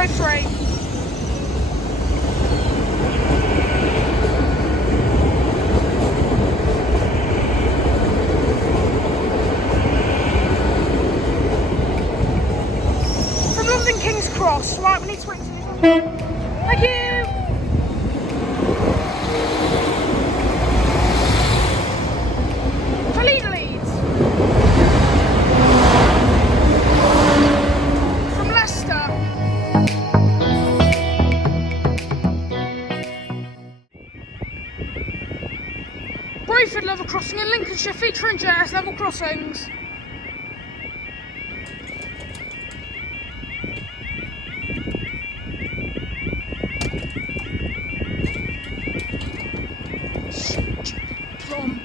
103. From London King's Cross. Right, we need to wait until this one. Thank you! Brayford level crossing in Lincolnshire featuring JS level crossings. Plum.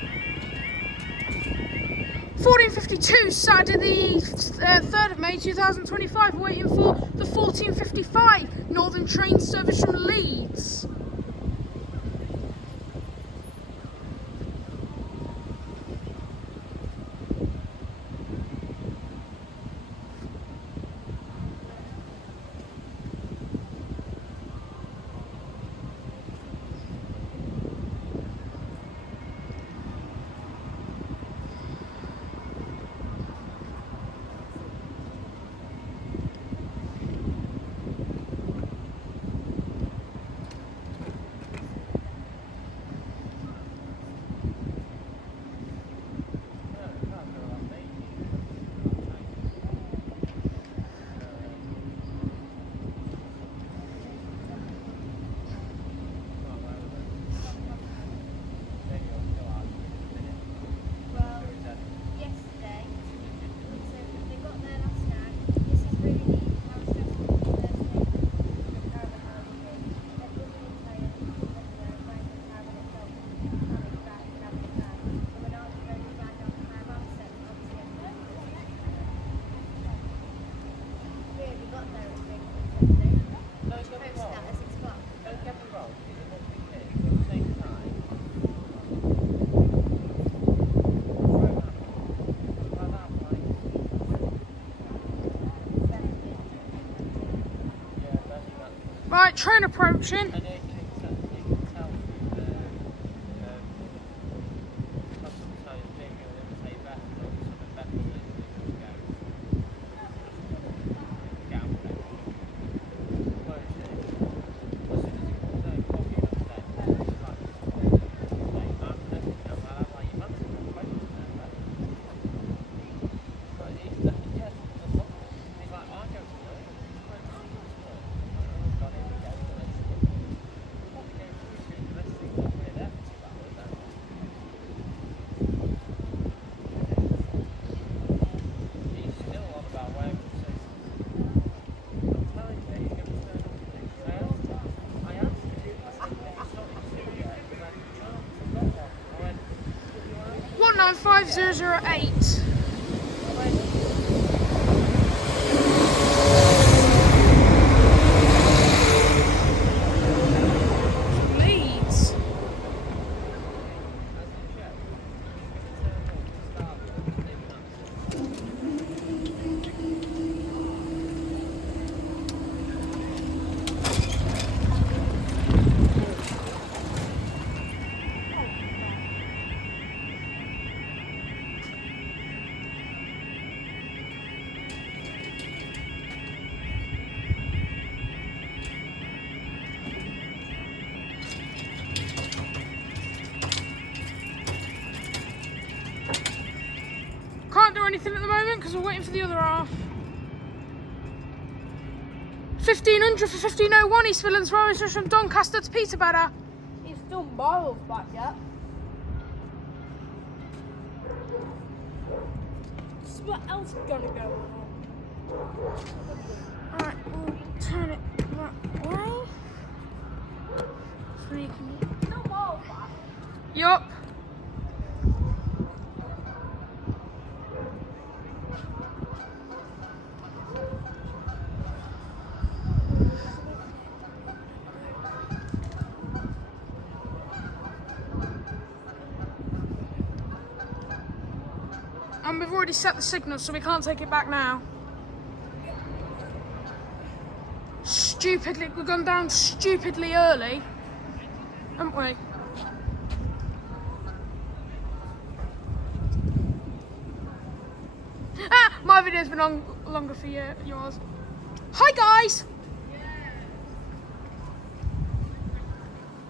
14:52 Saturday the 3rd of May 2025, waiting for the 14:55 Northern train service from Leeds. Right, train approaching. Nine 5008. Leeds. Can't do anything at the moment because we're waiting for the other half. 1500 for 1501 East Midlands Road from Doncaster to Peterborough. He's still miles back yet. So what else is gonna go on? Alright, we'll turn it that way. So you can... Still miles back. Yup. And we've already set the signal, so we can't take it back now. Shh. we've gone down stupidly early, haven't we? My video's been on longer for yours. Hi guys!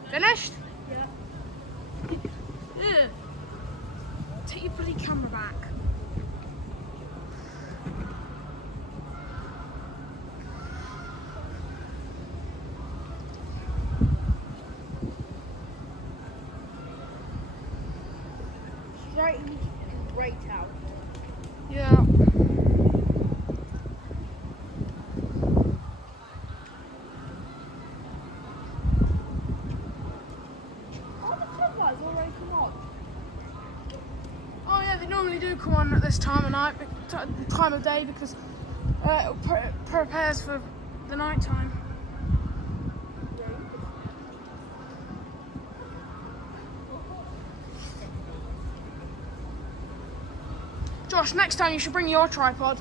Finished? Yeah. Yeah. Take your bloody camera back. Straight out. Yeah. Oh, the floodlights already come on. Oh yeah, they normally do come on at this time of night, time of day, because it prepares for the night time. Josh, next time you should bring your tripod.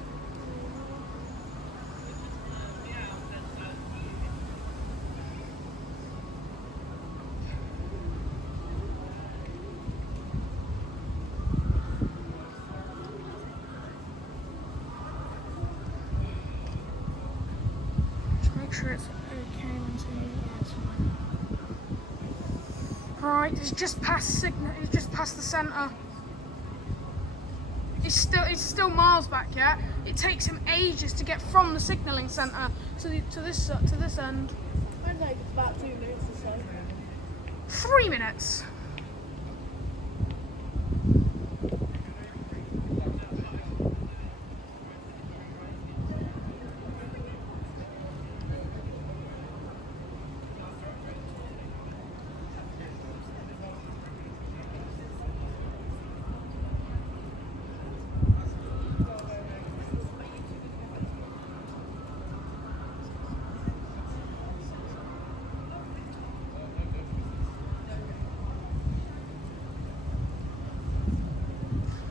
Just make sure it's okay until it's fine. Right, it's just past the centre. It's still miles back yet. It takes him ages to get from the signalling centre to this end. I think it's about 2 minutes or so. 3 minutes.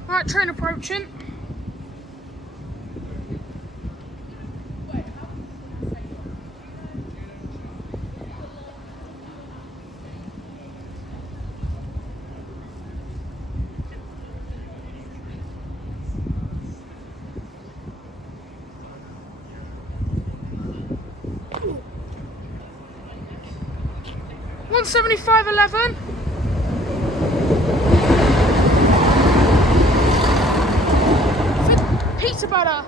Right, train approaching. One 7511. Peterborough.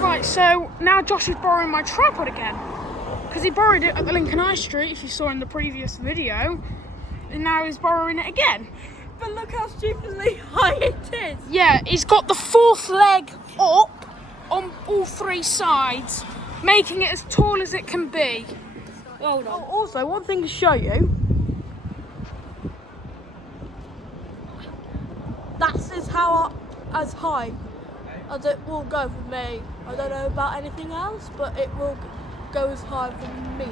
Right, so now Josh is borrowing my tripod again, because he borrowed it at the Lincoln High Street, if you saw in the previous video, and now he's borrowing it again. But look how stupidly high it is. Yeah, he's got the fourth leg up on all three sides, making it as tall as it can be. Hold on. Oh, also, one thing to show you. That is as high as it will go for me. I don't know about anything else, but it will go as high for me.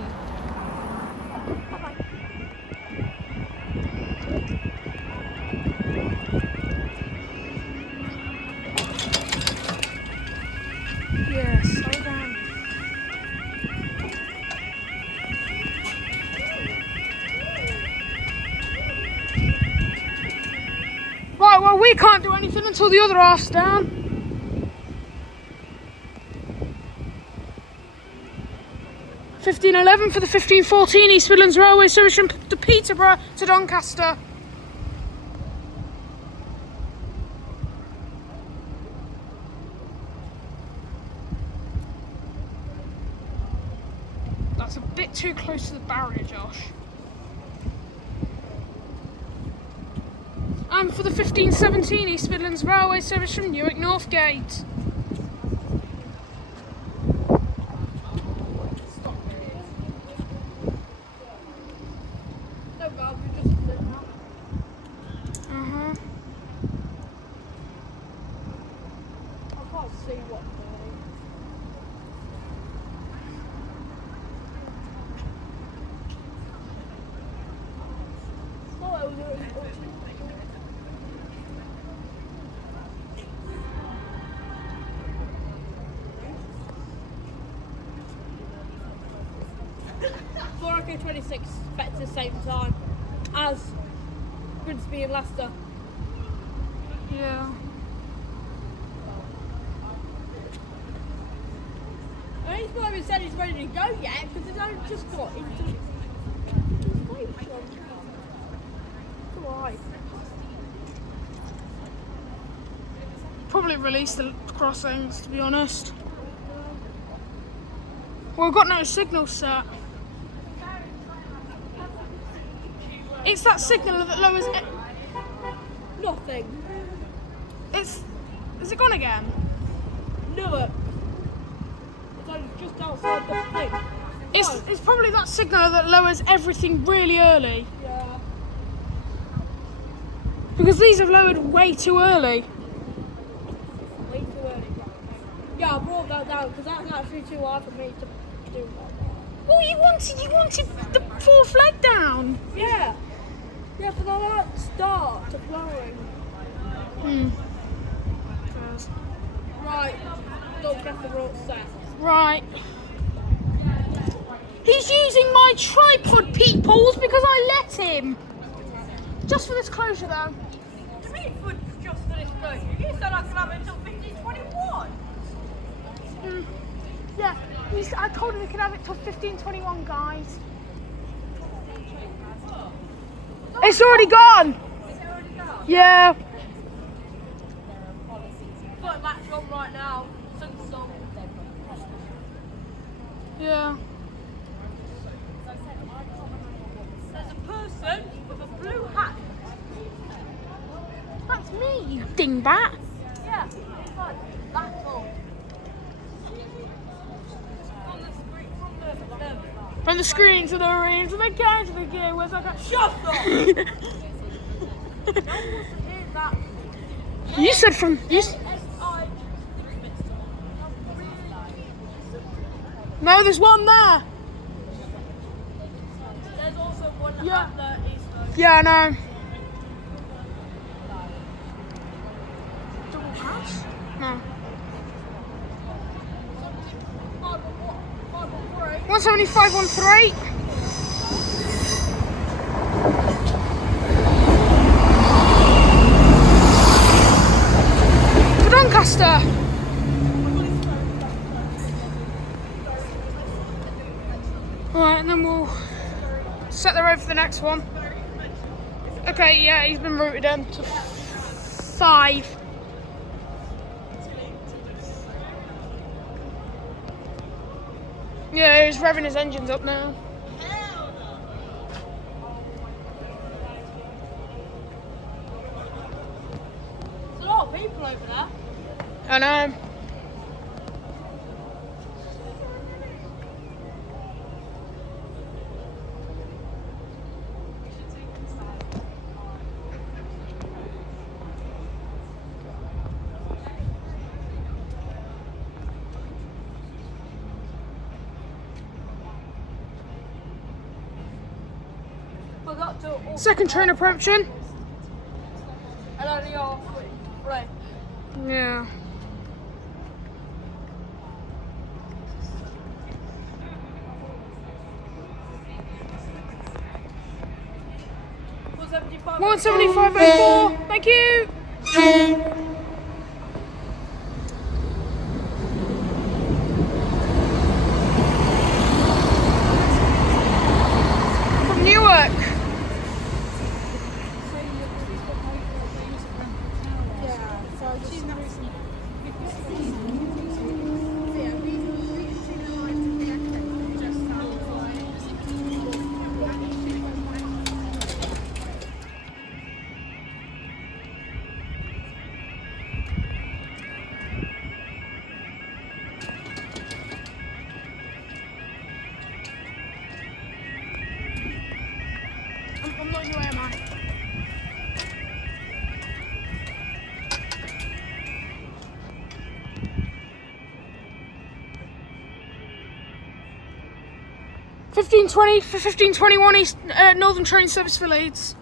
Bye-bye. Yeah, slow down. Right, well, we can't do anything until the other half's down. $15.11 for the 1514 East Midlands Railway service from Peterborough to Doncaster. That's a bit too close to the barrier, Josh. And for the 1517 East Midlands Railway service from Newark Northgate. Okay, 26 expect the same time as Grimsby and Leicester. Yeah. And he's not even said he's ready to go yet because he's only just got into the station. It's alright. Probably release the crossings, to be honest. Well, we've got no signal set. It's that signal that lowers it. Nothing. Is it gone again? No. It's only just outside the thing. It's probably that signal that lowers everything really early. Yeah. Because these have lowered way too early. Way too early. Yeah, I brought that down because that's actually too hard for me to do that. Oh, you wanted the fourth leg down. Yeah. Yeah, for the light start to flowering. Right. Don't get the road set. Right. He's using my tripod, peoples, because I let him. Just for this closure, though. To me, just for this closure. You said I could have it until 1521. Yeah, I told him he could have it till 15:21, guys. It's already gone. Is it already gone? Yeah. Put a match on right now. Sing the song. Yeah. There's a person with a blue hat. That's me, you dingbat. Yeah, it's like that tall. From the screen to the ring to the game to the game. Where's that guy? Shut up! No one wants to hear that. You said from you. No, there's one there. There's also one Yeah. at the East. Yeah, I know. Double pass? No. 175 on 3. For Doncaster. Alright, and then we'll set the road for the next one. Okay, yeah, he's been routed in to 5. Yeah, he's revving his engines up now. There's a lot of people over there. I know. Second train approaching. And only are right. Yeah. $175. 175.04. Thank you. From Newark. I'm not in your way, am I? $15.20 for 15:21 East Northern train service for Leeds.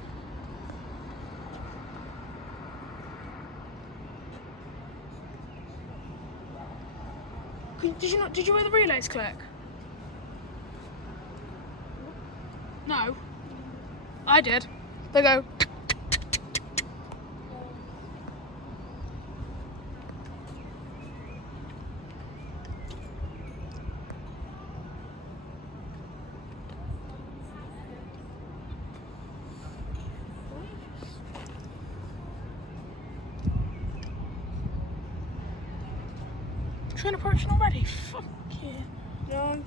Did you hear the relays click? No. I did. They go. Train approaching already? Fuck yeah. No.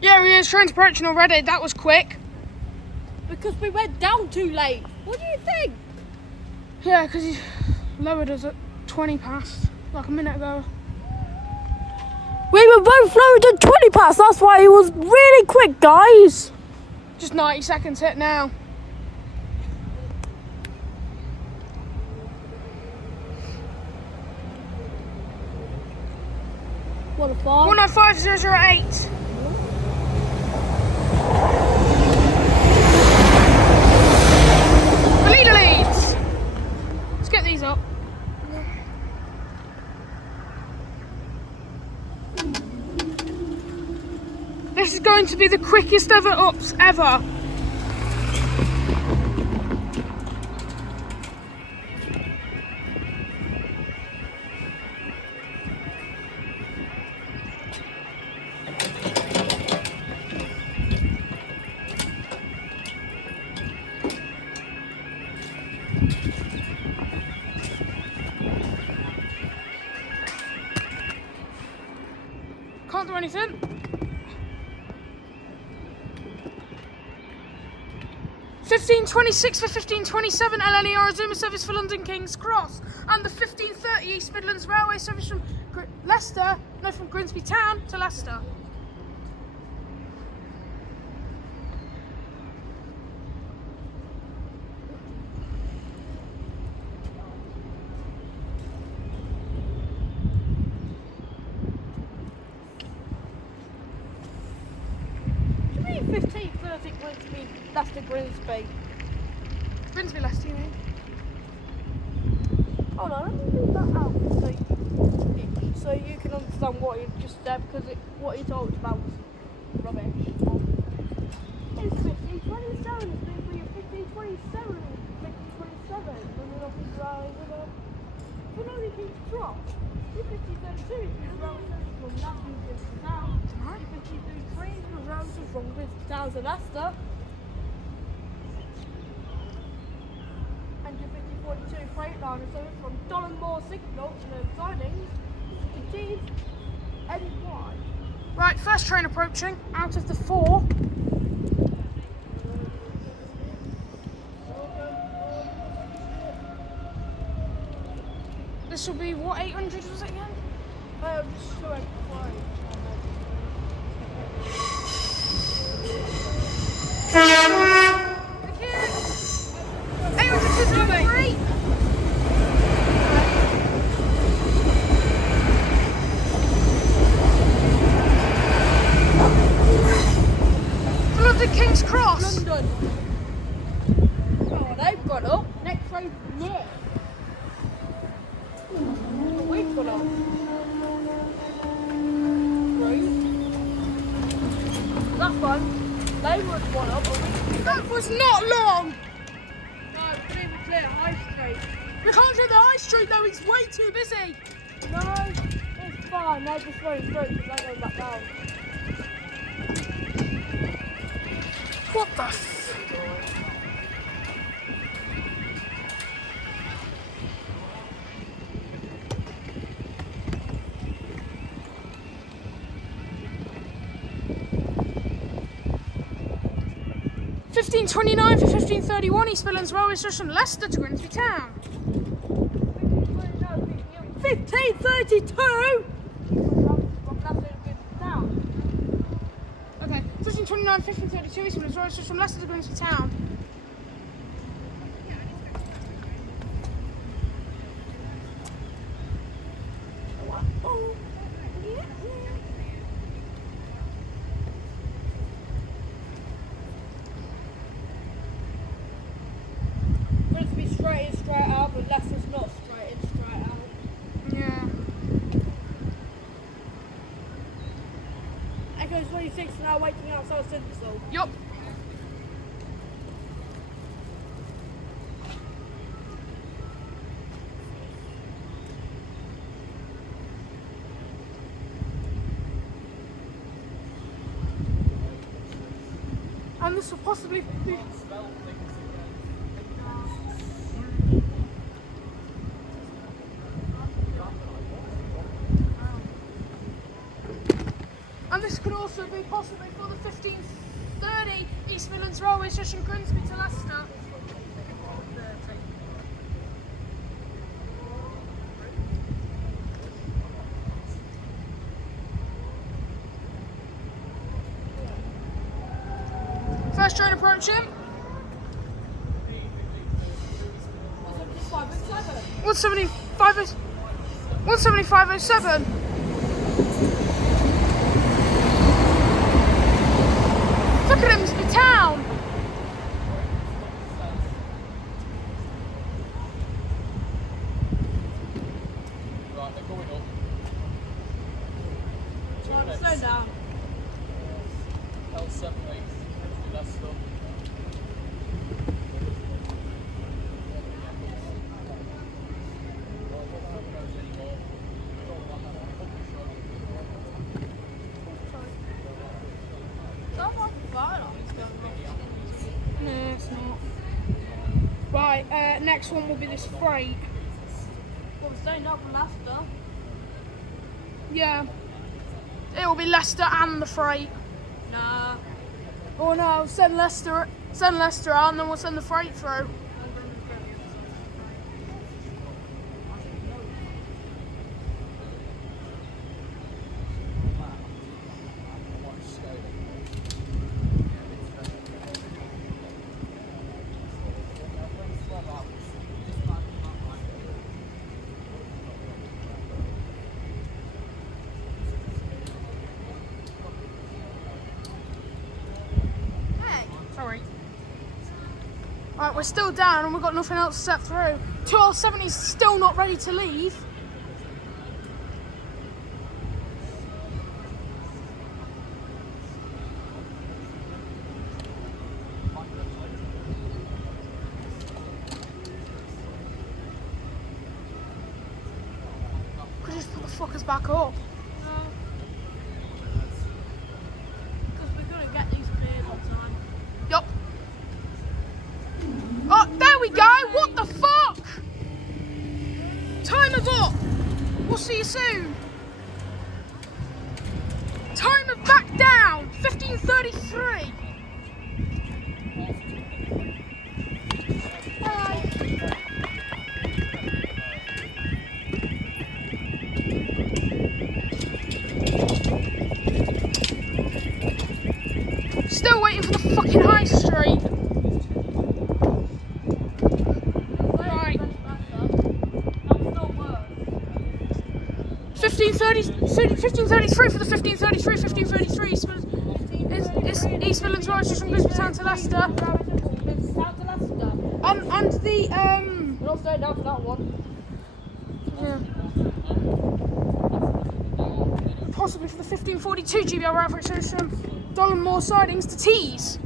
Yeah, he is. Train's approaching already. That was quick. Because we went down too late. What do you think? Yeah, because he lowered us at 20 past, like a minute ago. We were both lowered at 20 past. That's why it was really quick, guys. Just 90 seconds hit now. What a far. 105008. The leader leads. Let's get these up. This is going to be the quickest ever ups ever. Can't do anything. 15:26 for 15:27 LNER Azuma service for London King's Cross, and the 15:30 East Midlands Railway service from from Grimsby Town to Leicester. What do you mean 15:30 Grimsby, Leicester, Grimsby? Grimsby, Leicester, you mean? Hold on, let me read that out so you can understand what he just said, because what he talked about was rubbish. It's 15:27, it's been for your 15:27, 15:27, and then obviously but only keeps drop. Your 15:32 is around from Leicester to Town. Your 15:33 is around from Town to Leicester. And your 5042 Freightliner service from Donmore Signal to the sidings to T's NY. Right, first train approaching out of the 4. This will be what, 800 was it again? I'm sure I'm fine. 853. London King's Cross. London. Oh, they've got up. Next train near. We've got up. That's fine. They would one up. That was not long. No, we can't even clear High Street. We can't do the high street though, it's way too busy. No, it's fine. They're just running through because they're going back down. What the f... $15.29 for 15:31 East Midlands Railway Station, Leicester to Grimsby Town. 15:32. Okay, 15:29, 15:32 East Midlands Railway Station from Leicester to Grimsby Town. Straight in, straight out, but Leicester's not straight in, straight 6 now waiting outside Central. Yup. And this will possibly be... And this could also be possibly for the 15:30 East Midlands Railway Station Grimsby to Leicester. First train approaching. 175.07. Look at him, the town. Right, they're going up. Slow down. L7, that's stuff. No, it's not. Right, next one will be this freight. Well, we're staying up from Leicester. Yeah. It will be Leicester and the freight. Nah. Oh no, send Leicester out and then we'll send the freight through. Sorry. Right, we're still down and we've got nothing else to set through. 2R70 is still not ready to leave. Could just put the fuckers back up. Because we're going to get these cleared on time. Yup. Oh, there we go. What the fuck? Timer's up. We'll see you soon. Timer back down. 15:33. Bye. Still waiting for the fucking high street. Right. 15:33 for the 15:33. 15:33 is East Midlands Road from Grimsby Town to Leicester. And the We're not staying down for that one. yeah. Possibly for the 15:42 GBR route from Dollenmore sidings to Tees.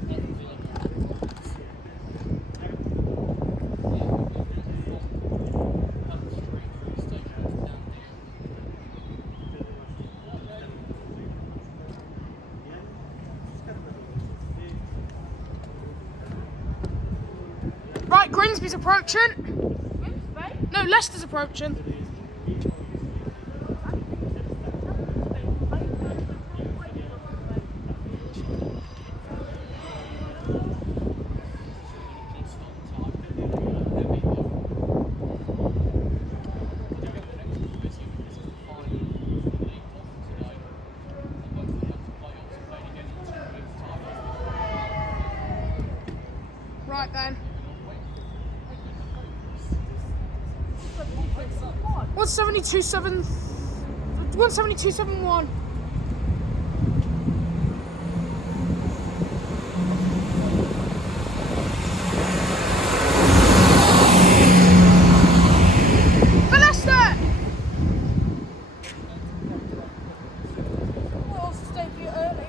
Right, Grimsby's approaching. No, Leicester's approaching. Right then. 172.71. For Leicester! We'll also stay for you early.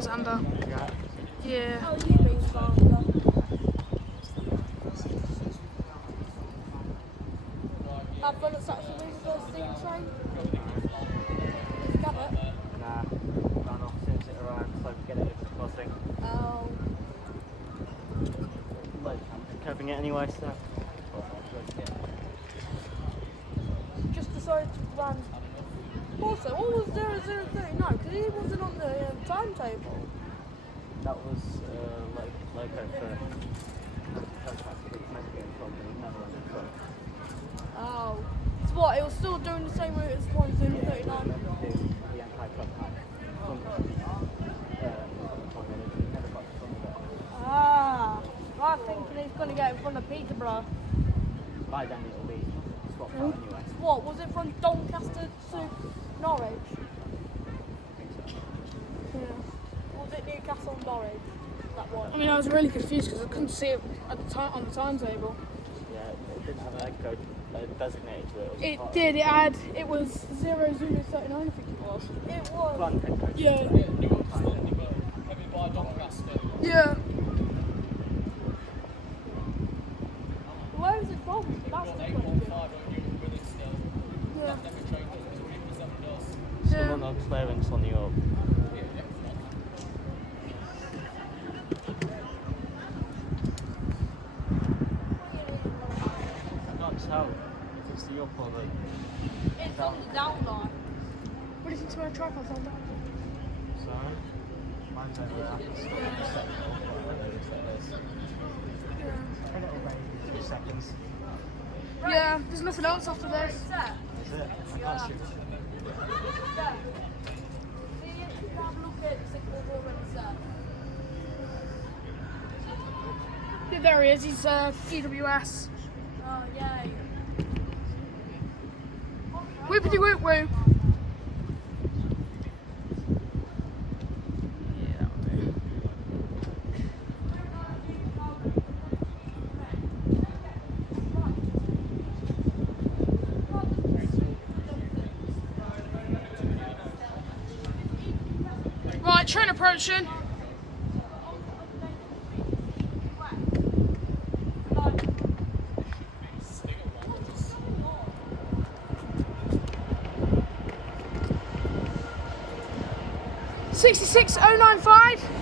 Xander. Yeah. How are you being faster? Have fun at Saxon University train? Did you get it? Nah, ran off, since it around, so get it over the crossing. Oh. But I'm coping it anyway, so. Just decided to run. Also, what was 0039? Because he wasn't on the timetable. That was loco for Mexican from the Netherlands. So. Oh. So what, it was still doing the same route as 1039? The anti-club pack. Never got to front of it. Ah. I'm thinking he's going to get in front of Peterborough. By then it'll be swapped out anyway. What, was it from Doncaster to Norwich? I think so. Yeah. Or was it Newcastle and Norwich? That one? I mean, I was really confused because I couldn't see it at the time on the timetable. Yeah, it didn't have a code designated to it. It did. It was 0039, I think it was. It was. Plan code. Yeah. Heavy by Doncaster. Yeah. Where is it from? That's the 815 question. on you with it still. Yeah. That never changes, it's 3% us. Someone on clearance on the up. Yeah, excellent. I can't tell if it's the up or the It's on the down line. What do you think to my tripod on that? Sorry? Mine's over there. Bring it away in a few seconds. Yeah, there's nothing else after this. Is it? I can't see. Yeah. See, you can have a look at the signals already set. Yeah, there he is. He's EWS. Oh, yay. Whoopity whoop whoop. Right, train approaching. $66,095.